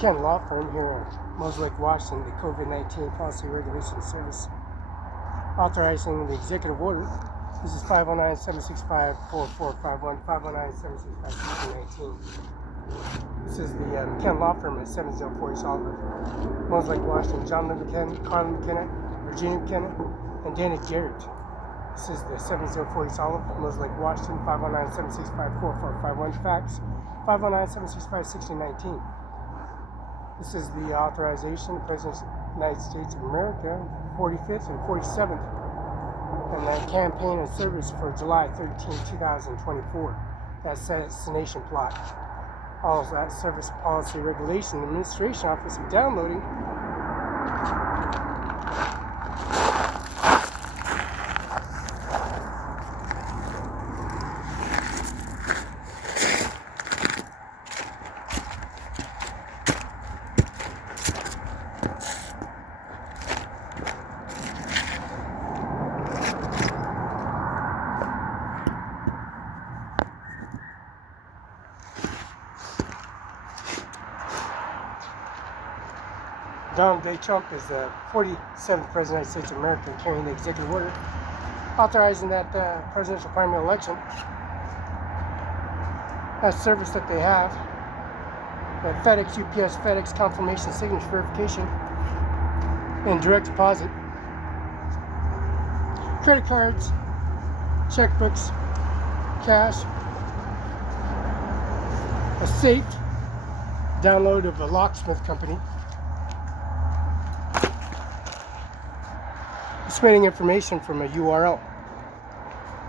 McKenna Law Firm here in Mosaic, Washington, the COVID-19 Policy Regulation Service, authorizing the executive order. This is 509-765-4451, 509-765-1619. This is the McKenna Law Firm at 704 East Oliver, Mosaic, Washington. John McKenna, Carla McKenna, Virginia McKenna, and Dana Garrett. This is the 704 East Oliver, Mosaic, Washington, 509-765-4451. Fax, 509-765-1619. This is the authorization of the President of the United States of America, 45th and 47th, and the campaign and service for July 13, 2024. That's the assassination plot. All of that service policy regulation administration office of downloading. Donald J. Trump is the 47th President of the United States of America, carrying the executive order authorizing that presidential primary election. That service that they have, that FedEx, UPS, FedEx confirmation, signature verification, and direct deposit, credit cards, checkbooks, cash, a safe download of a locksmith company, submitting information from a URL.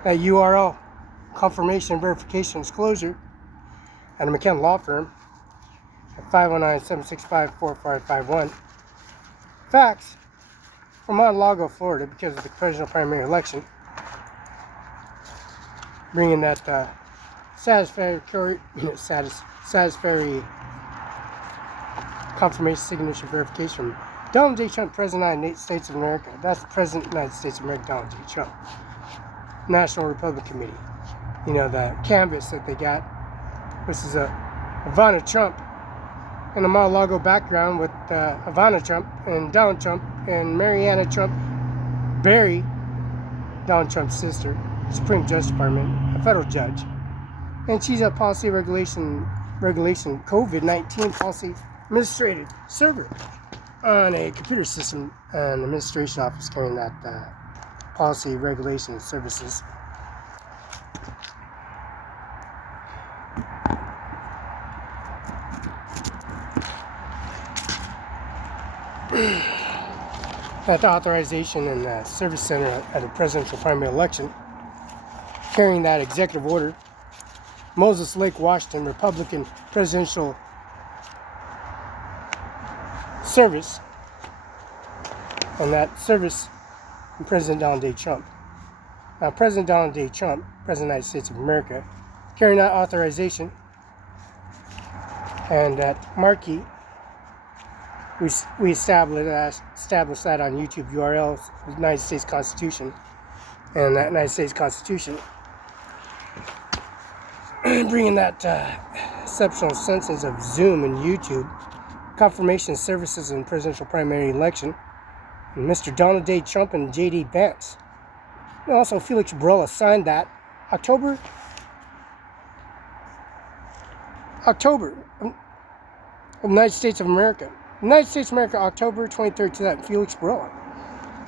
That URL, confirmation, verification, disclosure, at a McKenna Law Firm at 509-765-4551. Fax from Mar-a-Lago, Florida, because of the presidential primary election. Bringing that satisfactory confirmation, signature, verification from Donald J. Trump, President of the United States of America. That's the President of the United States of America, Donald J. Trump. National Republican Committee. You know, the canvas that they got. This is Ivanka Trump in a Mar-a-Lago background with Ivanka Trump and Donald Trump and Mariana Trump, Barry, Donald Trump's sister, Supreme Justice Department, a federal judge. And she's a policy regulation COVID-19 policy administrative server on a computer system and administration office carrying that policy regulation services. At the authorization and service center at a presidential primary election, carrying that executive order, Moses Lake, Washington, Republican presidential service, and that service from President Donald J. Trump. Now, President Donald J. Trump, President of the United States of America, carrying that authorization, and that marquee, we established that on YouTube URLs, the United States Constitution, and that United States Constitution, bringing that exceptional senses of Zoom and YouTube, confirmation services in presidential primary election, and Mr. Donald J. Trump and J.D. Vance. And also Felix Barela signed that October of the United States of America. United States of America, October 23rd to that, Felix Barela.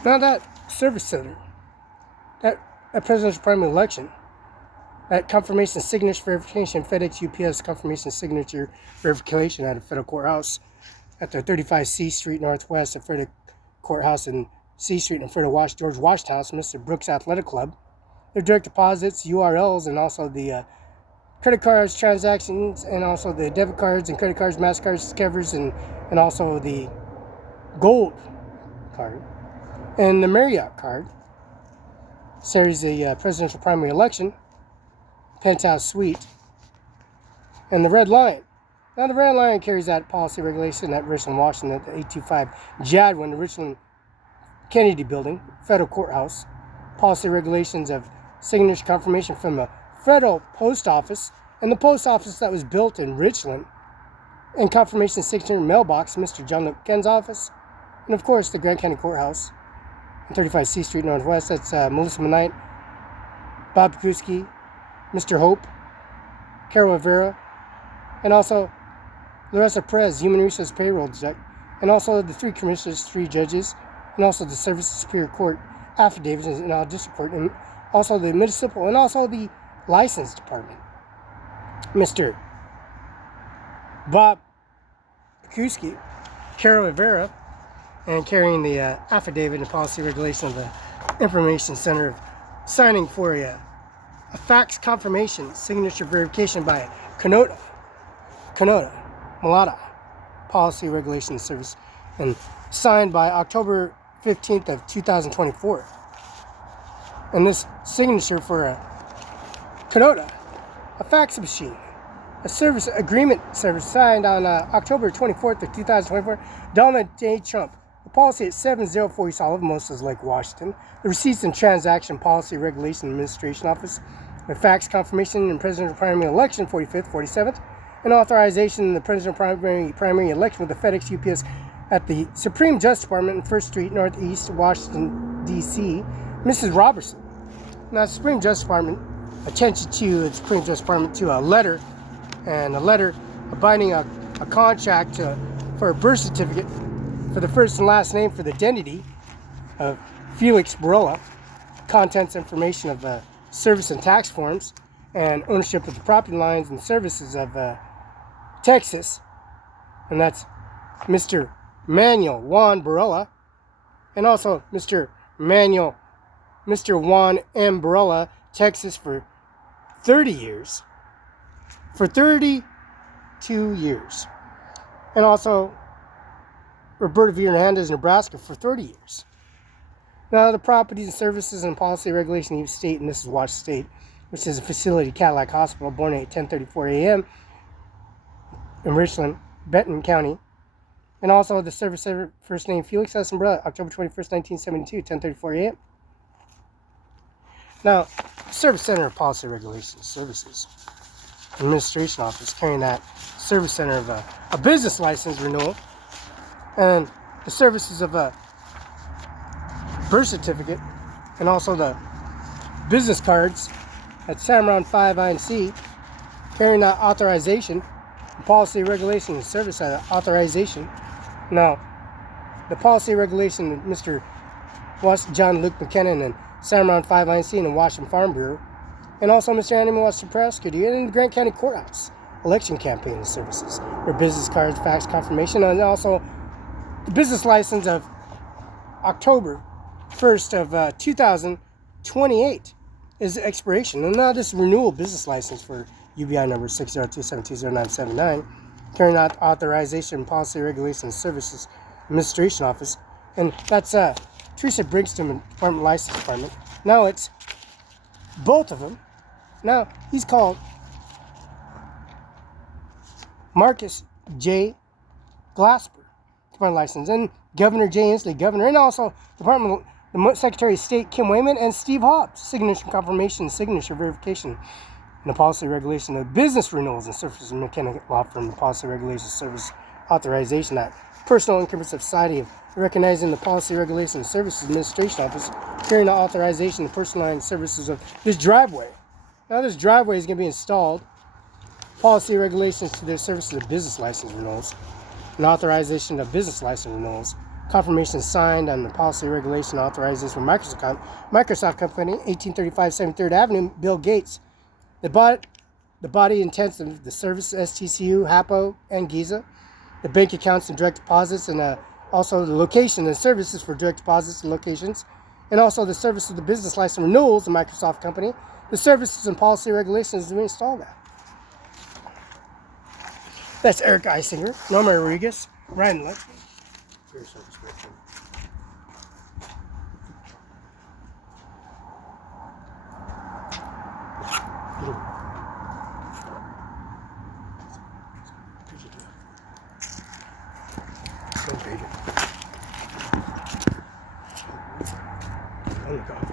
Now that service center, that presidential primary election, that confirmation signature verification, FedEx, UPS confirmation signature verification at a federal courthouse at the 35 C Street Northwest, at federal courthouse in C Street in front of George Washington House, Mr. Brooks Athletic Club. Their direct deposits, URLs, and also the credit cards, transactions, and also the debit cards and credit cards, MasterCards, Discovers, and also the Gold card and the Marriott card. Series the presidential primary election, penthouse suite, and the Red Lion. Now the Red Lion carries that policy regulation at Richland, Washington, at the 825 Jadwin, the Richland Kennedy Building, federal courthouse. Policy regulations of signature confirmation from a federal post office, and the post office that was built in Richland and confirmation signature mailbox, Mr. John Luke Ken's office. And of course, the Grant County Courthouse on 35 C Street Northwest. That's Melissa Monite, Bob Kuski, Mr. Hope, Carol Rivera, and also Larissa Perez, Human Resource Payroll Exec, and also the 3 commissioners, 3 judges, and also the Service Superior Court affidavits and all district court, and also the municipal, and also the license department. Mr. Bob Kuski, Carol Rivera, and carrying the affidavit and policy regulation of the Information Center of signing for a fax confirmation signature verification by Kanota Malata Policy Regulation Service, and signed by October 15th of 2024. And this signature for Kanota, a fax machine, a service agreement service signed on October 24th of 2024. Donald J. Trump. The policy at 704 East Olive, Moses Lake, Washington. The Receipts and Transaction Policy Regulation Administration Office. The fax confirmation in Presidential Primary Election 45th, 47th. And authorization in the Presidential Primary Election with the FedEx UPS at the Supreme Justice Department in 1st Street, Northeast, Washington, D.C. Mrs. Robertson. Now, the Supreme Justice Department, attention to the Supreme Justice Department to a letter, and a letter binding a contract for a birth certificate for the first and last name for the identity of Felix Barela, contents information of service and tax forms, and ownership of the property lines and services of Texas, and that's Mr. Manuel Juan Barela, and also Mr. Juan M. Barela, Texas, for 30 years. For 32 years. And also Roberta V. Hernandez, Nebraska, for 30 years. Now, the properties and services and policy regulation of each state, and this is Washington State, which is a facility, Cadillac Hospital, born at 10:34 a.m. in Richland, Benton County. And also the service center, first name Felix S. Umbrella, October 21st, 1972, 10:34 a.m. Now, Service Center of Policy Regulations Services Administration Office, carrying that Service Center of a business license renewal, and the services of a birth certificate, and also the business cards at CIMARON5INC, carrying that authorization, policy regulation and service authorization. Now, the policy regulation, Mr. John Luke McKinnon and CIMARON5INC and the Washington Farm Bureau, and also Mr. Andy Prosecutor and the Grant County Courthouse election campaign services, or business cards, fax confirmation, and also the business license of October 1st of 2028 is the expiration. And now this renewal business license for UBI number 602720979, carrying out authorization, policy, regulation, services administration office, and that's Teresa Brigston, Department License Department. Now it's both of them. Now he's called Marcus J. Glasper, Department License, and Governor J. Inslee, Governor, and also Department, the Secretary of State Kim Wayman and Steve Hobbs, signature confirmation, signature verification, and the policy regulation of business renewals and services and McKenna Law Firm, the policy regulation service authorization act, Personal Income Society of recognizing the policy regulation and services administration office, carrying the authorization of personal services of this driveway. Now this driveway is going to be installed. Policy regulations to their services of business license renewals, and authorization of business license renewals. Confirmation signed on the policy regulation authorization for Microsoft Company, 1835 73rd Avenue, Bill Gates. The body intents of the service, STCU, HAPO, and Giza. The bank accounts and direct deposits, and also the location and services for direct deposits and locations. And also the service of the business license renewals, the Microsoft Company. The services and policy regulations to install that. That's Eric Eisinger, Norma Rodriguez, Ryan Lutz. Here's some description. Oh my God.